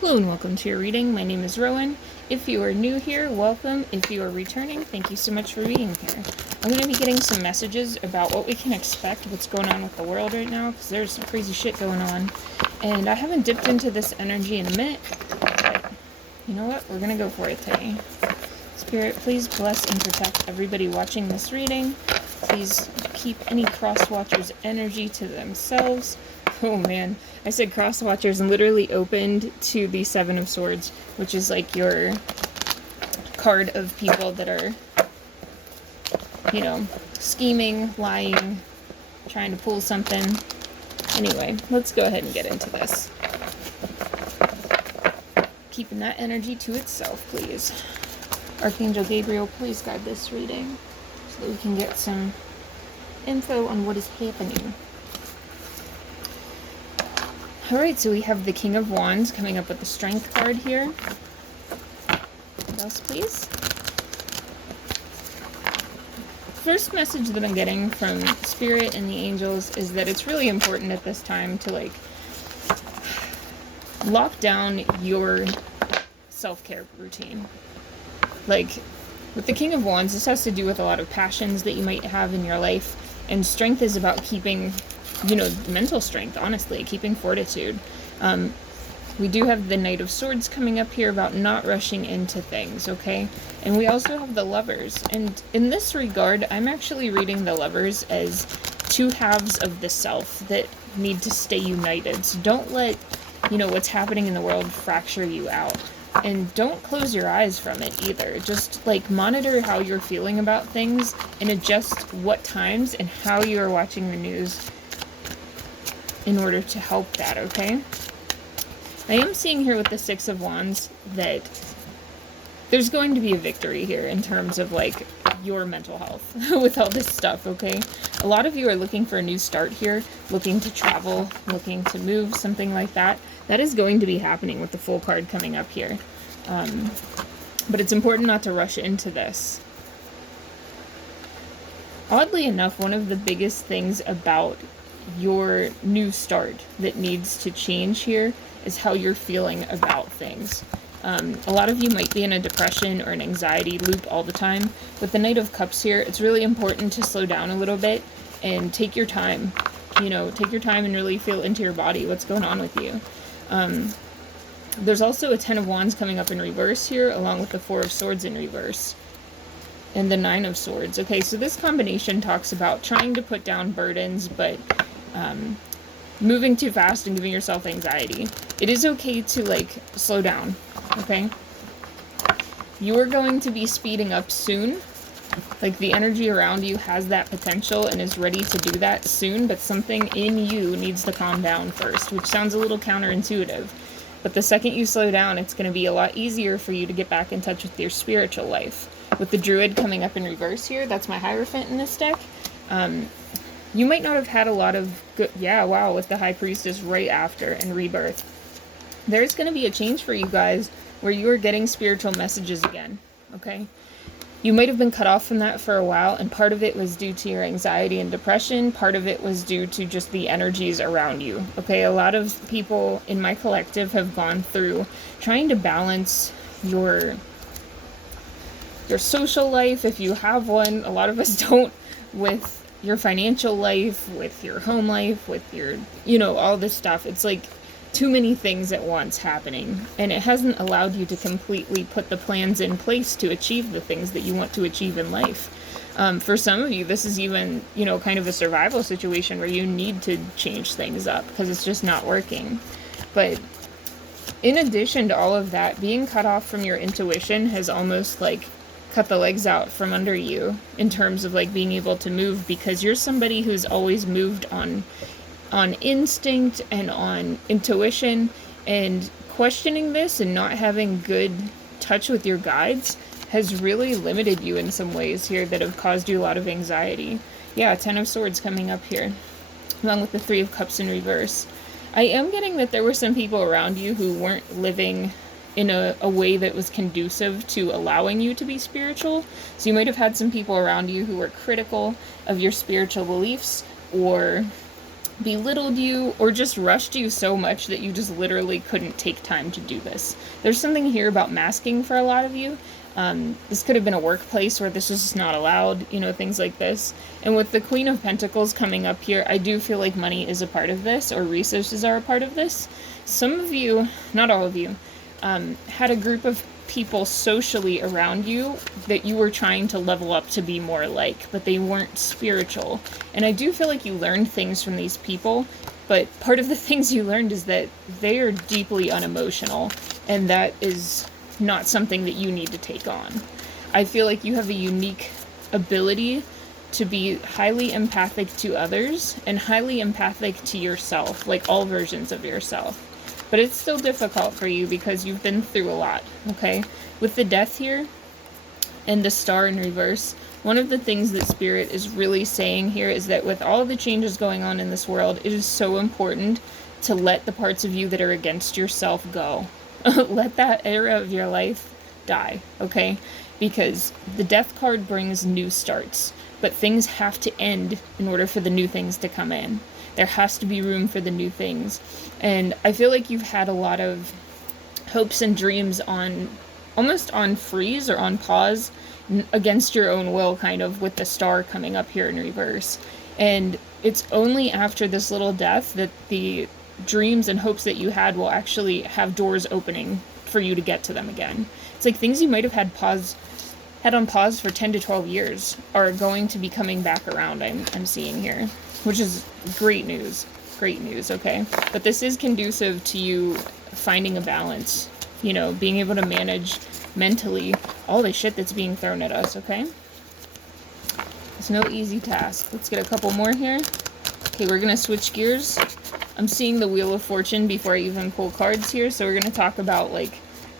Hello and welcome to your reading. My name is Rowan. If you are new here, welcome. If you are returning, thank you so much for being here. I'm going to be getting some messages about what we can expect, what's going on with the world right now, because there's some crazy shit going on. And I haven't dipped into this energy in a minute, but you know what? We're going to go for it today. Spirit, please bless and protect everybody watching this reading. Please keep any cross-watchers' energy to themselves. Oh man, I said cross-watchers and literally opened to the Seven of Swords, which is like your card of people that are, you know, scheming, lying, trying to pull something. Anyway, let's go ahead and get into this. Keeping that energy to itself, please. Archangel Gabriel, please guide this reading so that we can get some info on what is happening. Alright, so we have the King of Wands coming up with the Strength card here. What else, please? First message that I'm getting from Spirit and the angels is that it's really important at this time to, like, lock down your self-care routine. Like, with the King of Wands, this has to do with a lot of passions that you might have in your life, and strength is about keeping, you know, mental strength, honestly, keeping fortitude. We do have the Knight of Swords coming up here about not rushing into things, okay? And we also have the Lovers. And in this regard, I'm actually reading the Lovers as two halves of the self that need to stay united. So don't let, you know, what's happening in the world fracture you out. And don't close your eyes from it either. Just, like, monitor how you're feeling about things and adjust what times and how you are watching the news in order to help that, okay? I am seeing here with the Six of Wands that there's going to be a victory here in terms of, like, your mental health with all this stuff, okay? A lot of you are looking for a new start here, looking to travel, looking to move, something like that. That is going to be happening with the Full card coming up here. But it's important not to rush into this. Oddly enough, one of the biggest things about your new start that needs to change here is how you're feeling about things. A lot of you might be in a depression or an anxiety loop all the time. With the Knight of Cups here, it's really important to slow down a little bit and take your time. You know, take your time and really feel into your body what's going on with you. There's also a Ten of Wands coming up in reverse here, along with the Four of Swords in reverse. And the Nine of Swords. Okay, so this combination talks about trying to put down burdens, but moving too fast and giving yourself anxiety. It is okay to, like, slow down, okay? You are going to be speeding up soon. Like, the energy around you has that potential and is ready to do that soon, but something in you needs to calm down first, which sounds a little counterintuitive. But the second you slow down, it's going to be a lot easier for you to get back in touch with your spiritual life. With the Druid coming up in reverse here, that's my Hierophant in this deck. You might not have had a lot of good... Yeah, wow, with the High Priestess right after and Rebirth. There's going to be a change for you guys where you are getting spiritual messages again, okay? You might have been cut off from that for a while, and part of it was due to your anxiety and depression. Part of it was due to just the energies around you, okay? A lot of people in my collective have gone through trying to balance your social life, if you have one. A lot of us don't, with your financial life, with your home life, with your, you know, all this stuff. It's like too many things at once happening, and it hasn't allowed you to completely put the plans in place to achieve the things that you want to achieve in life. For some of you, this is even, you know, kind of a survival situation where you need to change things up because it's just not working. But in addition to all of that, being cut off from your intuition has almost, like, cut the legs out from under you in terms of, like, being able to move, because you're somebody who's always moved on instinct and on intuition, and questioning this and not having good touch with your guides has really limited you in some ways here that have caused you a lot of anxiety. Yeah, Ten of Swords coming up here, along with the Three of Cups in reverse. I am getting that there were some people around you who weren't living in a way that was conducive to allowing you to be spiritual. So you might have had some people around you who were critical of your spiritual beliefs, or belittled you or just rushed you so much that you just literally couldn't take time to do this. There's something here about masking for a lot of you. This could have been a workplace where this is just not allowed, things like this. And with the Queen of Pentacles coming up here, I do feel like money is a part of this, or resources are a part of this. Some of you, not all of you, had a group of people socially around you that you were trying to level up to be more like, but they weren't spiritual. And I do feel like you learned things from these people, but part of the things you learned is that they are deeply unemotional, and that is not something that you need to take on. I feel like you have a unique ability to be highly empathic to others and highly empathic to yourself, like all versions of yourself. But it's still difficult for you because you've been through a lot, okay? With the Death here and the Star in reverse, one of the things that Spirit is really saying here is that with all of the changes going on in this world, it is so important to let the parts of you that are against yourself go. Let that era of your life die, okay? Because the Death card brings new starts, but things have to end in order for the new things to come in. There has to be room for the new things. And I feel like you've had a lot of hopes and dreams almost on freeze or on pause against your own will, kind of, with the Star coming up here in reverse. And it's only after this little death that the dreams and hopes that you had will actually have doors opening for you to get to them again. It's like things you might have had on pause for 10 to 12 years are going to be coming back around, I'm seeing here, which is great news, okay? But this is conducive to you finding a balance, being able to manage mentally all the shit that's being thrown at us, okay? It's no easy task. Let's get a couple more here. Okay, we're gonna switch gears. I'm seeing the Wheel of Fortune before I even pull cards here, so we're gonna talk about, like,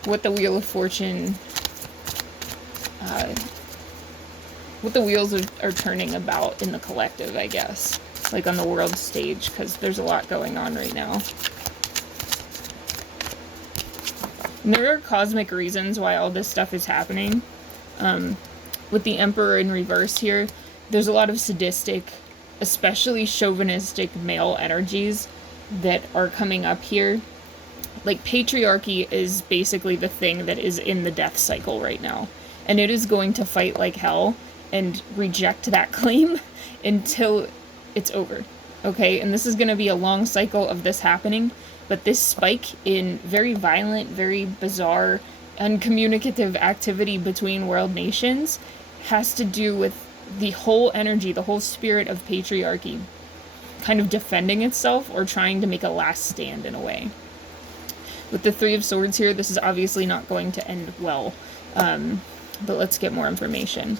what the Wheel of Fortune, what the wheels are turning about in the collective, I guess. Like on the world stage, because there's a lot going on right now. And there are cosmic reasons why all this stuff is happening. With the Emperor in reverse here, there's a lot of sadistic, especially chauvinistic male energies that are coming up here. Like, patriarchy is basically the thing that is in the death cycle right now. And it is going to fight like hell and reject that claim until it's over, okay? And this is going to be a long cycle of this happening, but this spike in very violent, very bizarre, uncommunicative activity between world nations has to do with the whole energy, the whole spirit of patriarchy kind of defending itself or trying to make a last stand in a way. With the Three of Swords here, this is obviously not going to end well, but let's get more information.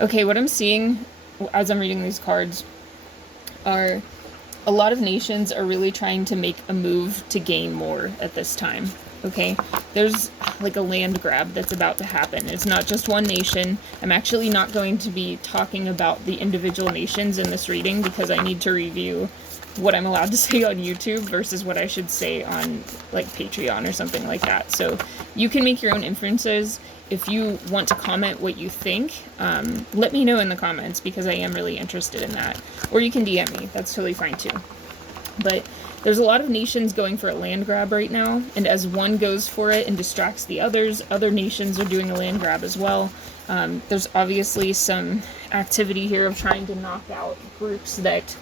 Okay, what I'm seeing as I'm reading these cards are a lot of nations are really trying to make a move to gain more at this time, okay? There's like a land grab that's about to happen. It's not just one nation. I'm actually not going to be talking about the individual nations in this reading because I need to review what I'm allowed to say on YouTube versus what I should say on, like, Patreon or something like that. So you can make your own inferences. If you want to comment what you think, let me know in the comments because I am really interested in that. Or you can DM me. That's totally fine too. But there's a lot of nations going for a land grab right now, and as one goes for it and distracts the others, other nations are doing a land grab as well. There's obviously some activity here of trying to knock out groups that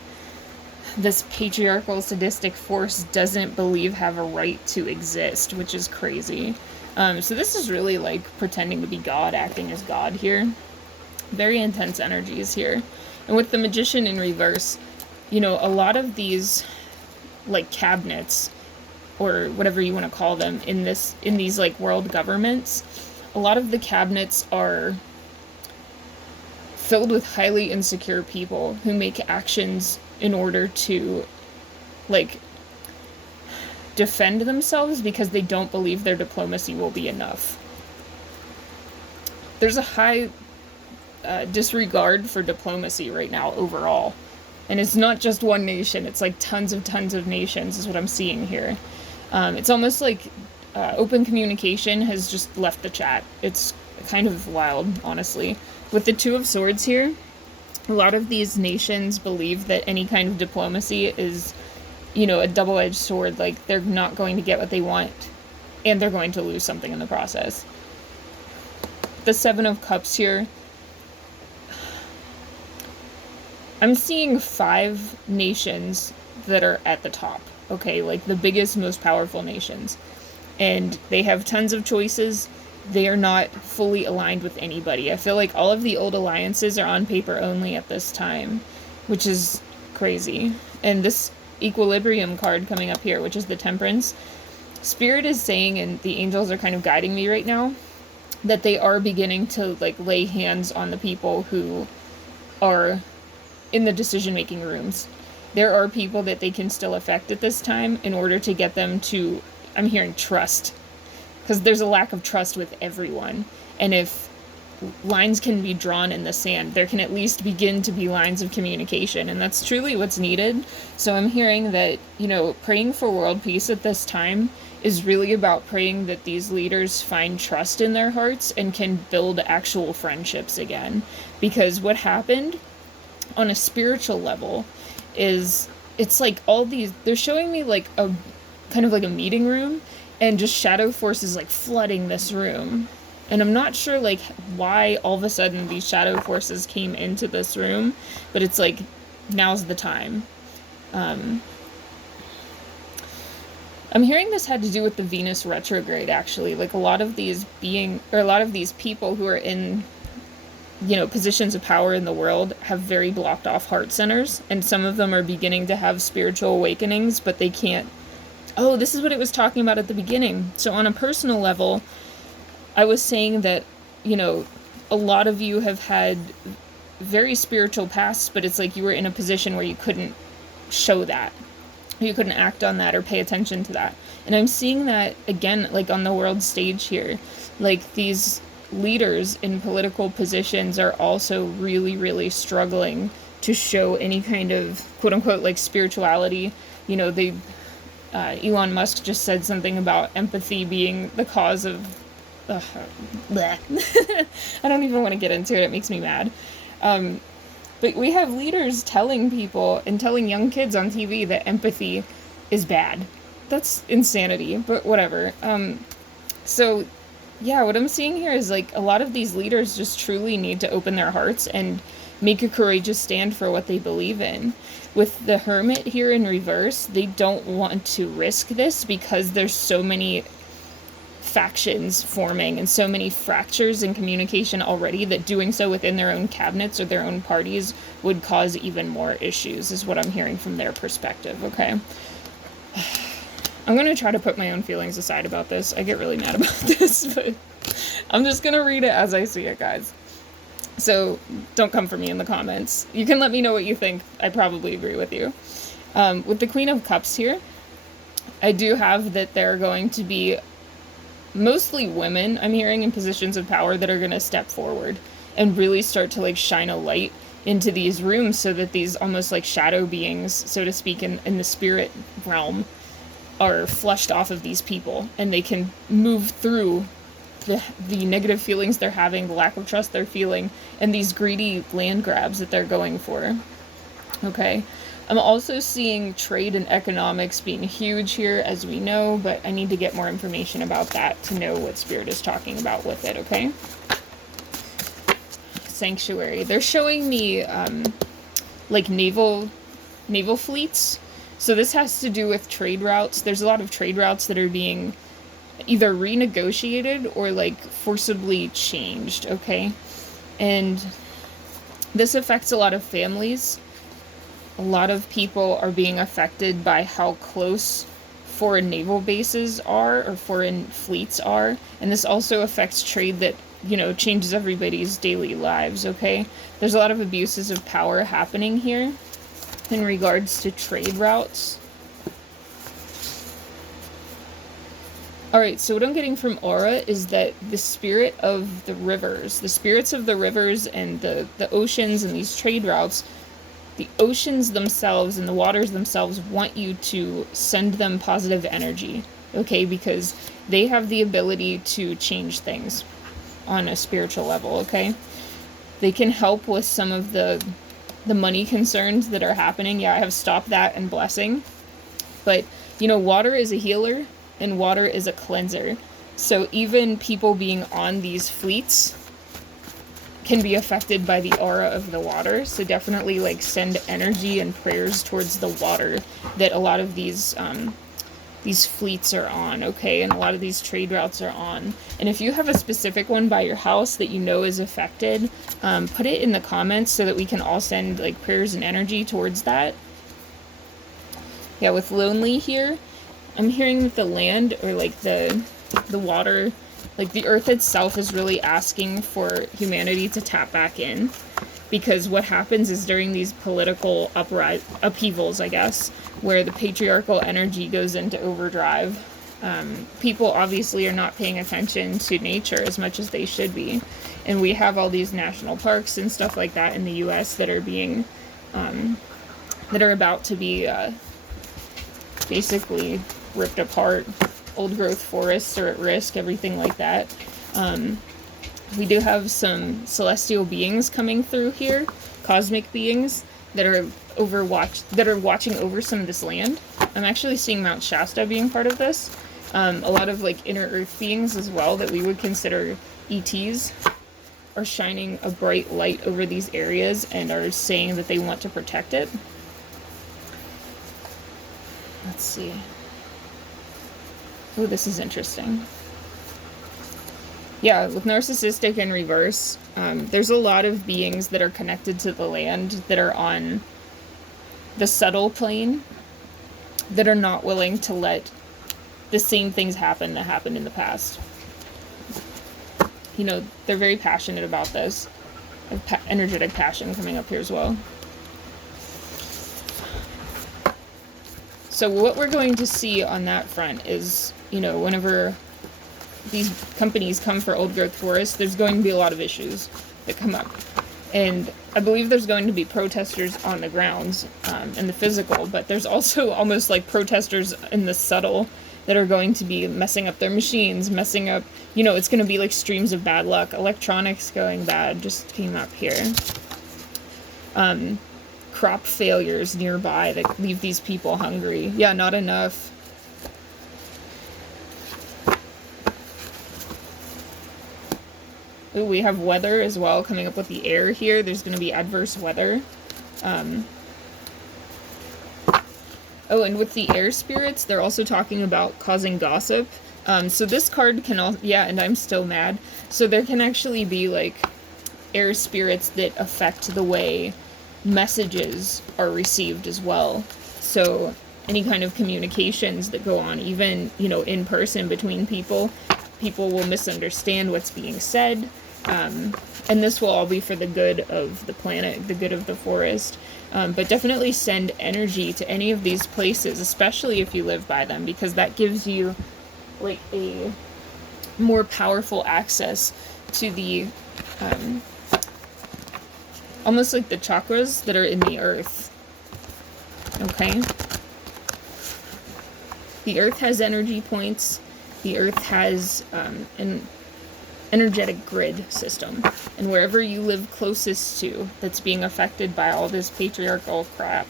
this patriarchal sadistic force doesn't believe have a right to exist, which is crazy. So this is really like pretending to be God, acting as God here. Very intense energies here. And with the Magician in reverse, a lot of these, like, cabinets, or whatever you want to call them, in these like world governments, a lot of the cabinets are filled with highly insecure people who make actions in order to, like, defend themselves because they don't believe their diplomacy will be enough. There's a high disregard for diplomacy right now overall. And it's not just one nation, it's like tons of nations is what I'm seeing here. It's almost like open communication has just left the chat. It's kind of wild, honestly. With the Two of Swords here, a lot of these nations believe that any kind of diplomacy is, you know, a double-edged sword. Like, they're not going to get what they want, and they're going to lose something in the process. The Seven of Cups here, I'm seeing 5 nations that are at the top, okay? Like, the biggest, most powerful nations. And they have tons of choices. They are not fully aligned with anybody. I feel like all of the old alliances are on paper only at this time, which is crazy. And this equilibrium card coming up here, which is the Temperance, Spirit is saying, and the angels are kind of guiding me right now, that they are beginning to, like, lay hands on the people who are in the decision-making rooms. There are people that they can still affect at this time in order to get them to, I'm hearing, trust. Because there's a lack of trust with everyone. And if lines can be drawn in the sand, there can at least begin to be lines of communication. And that's truly what's needed. So I'm hearing that, you know, praying for world peace at this time is really about praying that these leaders find trust in their hearts and can build actual friendships again. Because what happened on a spiritual level is, it's like all these, they're showing me like a kind of like a meeting room, and just shadow forces like flooding this room. And I'm not sure like why all of a sudden these shadow forces came into this room, but it's like, now's the time. I'm hearing this had to do with the Venus retrograde, actually. Like a lot of these people who are in, you know, positions of power in the world have very blocked off heart centers, and some of them are beginning to have spiritual awakenings, but they can't. Oh, this is what it was talking about at the beginning. So on a personal level, I was saying that, you know, a lot of you have had very spiritual pasts, but it's like you were in a position where you couldn't show that. You couldn't act on that or pay attention to that. And I'm seeing that again, like on the world stage here. Like these leaders in political positions are also really, really struggling to show any kind of quote unquote like spirituality. You know, Elon Musk just said something about empathy being the cause of bleh. I don't even want to get into it. It makes me mad. But we have leaders telling people and telling young kids on TV that empathy is bad. That's insanity, but whatever. So yeah, what I'm seeing here is like a lot of these leaders just truly need to open their hearts and make a courageous stand for what they believe in. With the Hermit here in reverse, they don't want to risk this because there's so many factions forming and so many fractures in communication already that doing so within their own cabinets or their own parties would cause even more issues, is what I'm hearing from their perspective, okay? I'm going to try to put my own feelings aside about this. I get really mad about this, but I'm just going to read it as I see it, guys. So don't come for me in the comments. You can let me know what you think. I probably agree with you. With the Queen of Cups here, I do have that there are going to be mostly women, I'm hearing, in positions of power that are going to step forward and really start to like shine a light into these rooms so that these almost like shadow beings, so to speak, in the spirit realm are flushed off of these people and they can move through the negative feelings they're having, the lack of trust they're feeling, and these greedy land grabs that they're going for. Okay. I'm also seeing trade and economics being huge here, as we know, but I need to get more information about that to know what Spirit is talking about with it, okay? Sanctuary. They're showing me, like, naval fleets. So this has to do with trade routes. There's a lot of trade routes that are being either renegotiated or, like, forcibly changed, okay? And this affects a lot of families. A lot of people are being affected by how close foreign naval bases are or foreign fleets are. And this also affects trade that, you know, changes everybody's daily lives, okay? There's a lot of abuses of power happening here in regards to trade routes. Alright, so what I'm getting from Aura is that the spirit of the rivers, the spirits of the rivers and the oceans and these trade routes, the oceans themselves and the waters themselves want you to send them positive energy, okay? Because they have the ability to change things. on a spiritual level, okay? They can help with some of the money concerns that are happening. Yeah, I have stopped that and blessing. But, you know, water is a healer and water is a cleanser. So even people being on these fleets can be affected by the aura of the water. So definitely, like, send energy and prayers towards the water that a lot of these fleets are on, okay? And a lot of these trade routes are on. And if you have a specific one by your house that you know is affected, put it in the comments so that we can all send, like, prayers and energy towards that. Yeah, with lonely here, I'm hearing that the land, or like the water, like the earth itself, is really asking for humanity to tap back in. Because what happens is during these political upheavals, I guess, where the patriarchal energy goes into overdrive, people obviously are not paying attention to nature as much as they should be. And we have all these national parks and stuff like that in the US that are being, that are about to be basically ripped apart. Old growth forests are at risk, everything like that. We do have some celestial beings coming through here, cosmic beings that are watching over some of this land. I'm actually seeing Mount Shasta being part of this. A lot of like inner earth beings as well that we would consider ETs are shining a bright light over these areas and are saying that they want to protect it. Let's see. Oh, this is interesting. Yeah, with narcissistic in reverse, there's a lot of beings that are connected to the land that are on the subtle plane that are not willing to let the same things happen that happened in the past. You know, they're very passionate about this. Energetic passion coming up here as well. So what we're going to see on that front is, you know, whenever these companies come for old growth forests, there's going to be a lot of issues that come up. And I believe there's going to be protesters on the grounds, in the physical, but there's also almost like protesters in the subtle that are going to be messing up their machines, messing up, you know, it's going to be like streams of bad luck. Electronics going bad just came up here. Crop failures nearby that leave these people hungry. Yeah, not enough. Ooh, we have weather as well coming up with the air here. There's going to be adverse weather. Oh, and with the air spirits, they're also talking about causing gossip. So this card can also, yeah, and I'm still mad. So there can actually be like air spirits that affect the way messages are received as well. So any kind of communications that go on, even, you know, in person between people will misunderstand what's being said. And this will all be for the good of the planet, the good of the forest. But definitely send energy to any of these places, especially if you live by them, because that gives you like a more powerful access to the almost like the chakras that are in the earth. Okay? The earth has energy points. The earth has an energetic grid system. And wherever you live closest to that's being affected by all this patriarchal crap,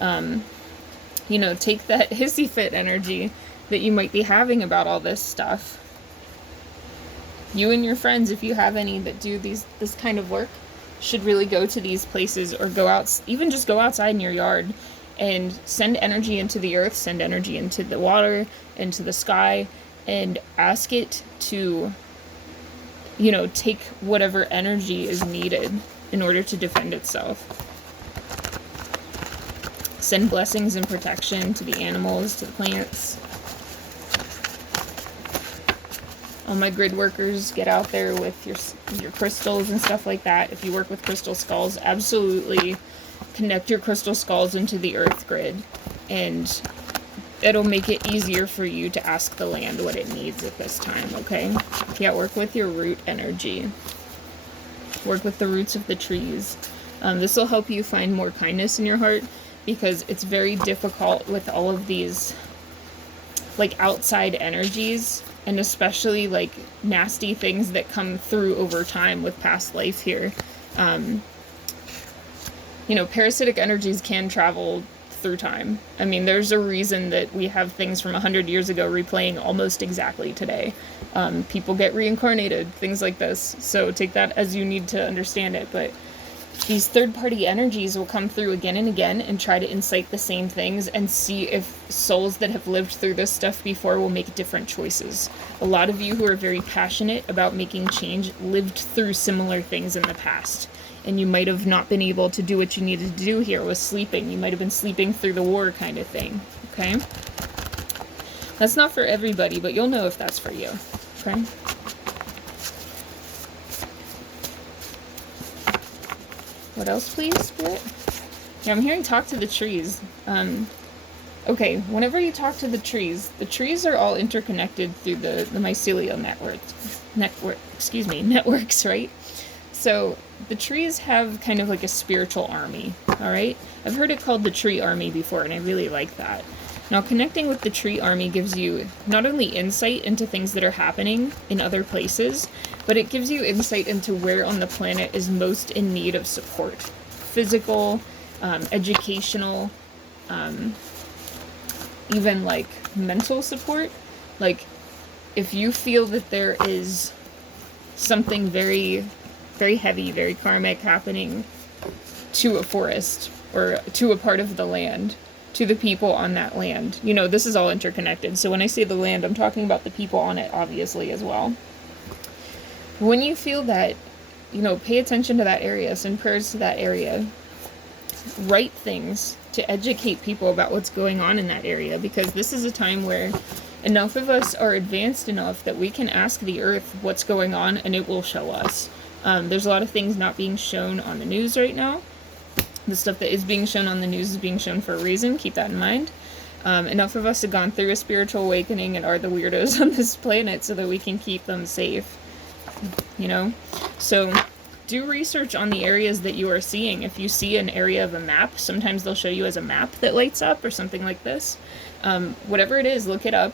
you know, take that hissy fit energy that you might be having about all this stuff. You and your friends, if you have any that do this kind of work, should really go to these places, or go out, even just go outside in your yard and send energy into the earth, send energy into the water, into the sky, and ask it to, you know, take whatever energy is needed in order to defend itself. Send blessings and protection to the animals, to the plants. All my grid workers, get out there with your crystals and stuff like that. If you work with crystal skulls, absolutely connect your crystal skulls into the earth grid, and it'll make it easier for you to ask the land what it needs at this time, okay? Yeah, work with your root energy. Work with the roots of the trees. This will help you find more kindness in your heart, because it's very difficult with all of these like outside energies and especially like nasty things that come through over time with past life here. You know, parasitic energies can travel through time. I mean, there's a reason that we have things from 100 years ago replaying almost exactly today. People get reincarnated, things like this. So take that as you need to understand it. But these third-party energies will come through again and again and try to incite the same things and see if souls that have lived through this stuff before will make different choices. A lot of you who are very passionate about making change lived through similar things in the past. And you might have not been able to do what you needed to do here with sleeping. You might have been sleeping through the war kind of thing, okay? That's not for everybody, but you'll know if that's for you, okay? What else, please, Spirit? Yeah, I'm hearing talk to the trees. Okay, whenever you talk to the trees are all interconnected through the mycelial networks, right? So the trees have kind of like a spiritual army, all right? I've heard it called the tree army before, and I really like that. Now, connecting with the tree army gives you not only insight into things that are happening in other places, but it gives you insight into where on the planet is most in need of support. Physical, educational, even like mental support. Like, if you feel that there is something very, very heavy, very karmic happening to a forest or to a part of the land, to the people on that land. You know, this is all interconnected. So when I say the land, I'm talking about the people on it, obviously, as well. When you feel that, you know, pay attention to that area, send prayers to that area, write things to educate people about what's going on in that area, because this is a time where enough of us are advanced enough that we can ask the earth what's going on and it will show us. There's a lot of things not being shown on the news right now. The stuff that is being shown on the news is being shown for a reason. Keep that in mind. Enough of us have gone through a spiritual awakening and are the weirdos on this planet so that we can keep them safe. You know? So do research on the areas that you are seeing. If you see an area of a map, sometimes they'll show you as a map that lights up or something like this. Whatever it is, look it up.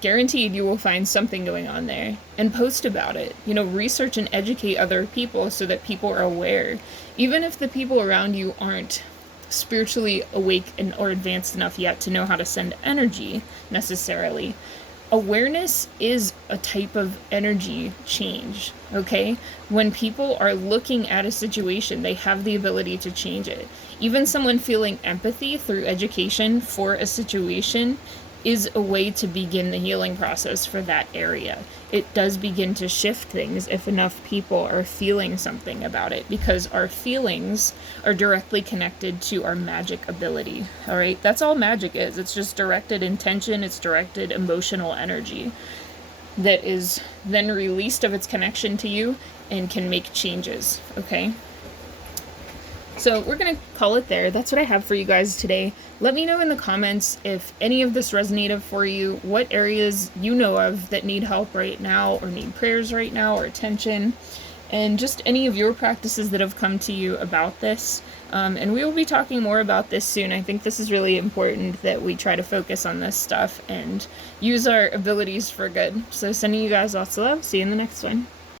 Guaranteed you will find something going on there, and post about it. You know, research and educate other people so that people are aware. Even if the people around you aren't spiritually awake or advanced enough yet to know how to send energy necessarily, awareness is a type of energy change, okay? When people are looking at a situation, they have the ability to change it. Even someone feeling empathy through education for a situation is a way to begin the healing process for that area. It does begin to shift things if enough people are feeling something about it, because our feelings are directly connected to our magic ability, all right? That's all magic is. It's just directed intention, it's directed emotional energy that is then released of its connection to you and can make changes, okay? So we're going to call it there. That's what I have for you guys today. Let me know in the comments if any of this resonated for you, what areas you know of that need help right now or need prayers right now or attention, and just any of your practices that have come to you about this. And we will be talking more about this soon. I think this is really important that we try to focus on this stuff and use our abilities for good. So sending you guys lots of love. See you in the next one.